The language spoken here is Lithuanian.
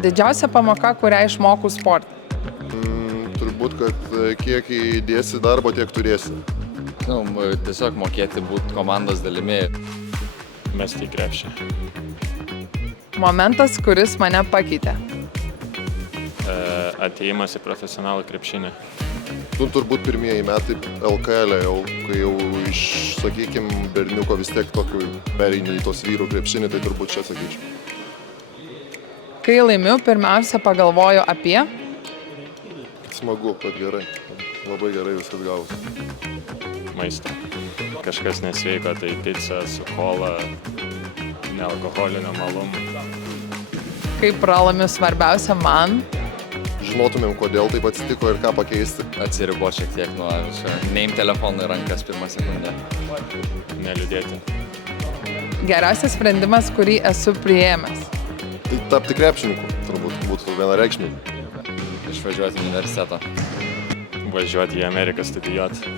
Didžiausia pamoka, kurią išmokau sporte. Turbūt, kad kiek įdėsi darbo, tiek turėsi. Tiesiog mokėti būti komandos dalimi. Mesti į krepšį. Momentas, kuris mane pakeitė. Atėjimas į profesionalų krepšinį. Turbūt pirmieji metai LKL, kai jau iš, sakykime, berniuko vis tiek tokiu pereini į tos vyrų krepšinį, tai turbūt čia sakyčiau. Kai laimiu, pirmiausia pagalvoju apie... Smagu, kad gerai. Labai gerai viskas gavosi. Maistą. Kažkas nesveiko, tai pica su kola, nealkoholinio malum. Kai pralaimiu, svarbiausia man... Žinotumėm, kodėl taip atsitiko ir ką pakeisti. Atsiribo šiek tiek nuo viso. Neim telefonų į rankas pirmą sekundę. Neliūdėti. Geriausias sprendimas, kurį esu priėmęs. Tai tapti krepšininku, turbūt būtų vienareikšmiai. Išvažiuoti į universitetą. Važiuoti į Ameriką studijuoti.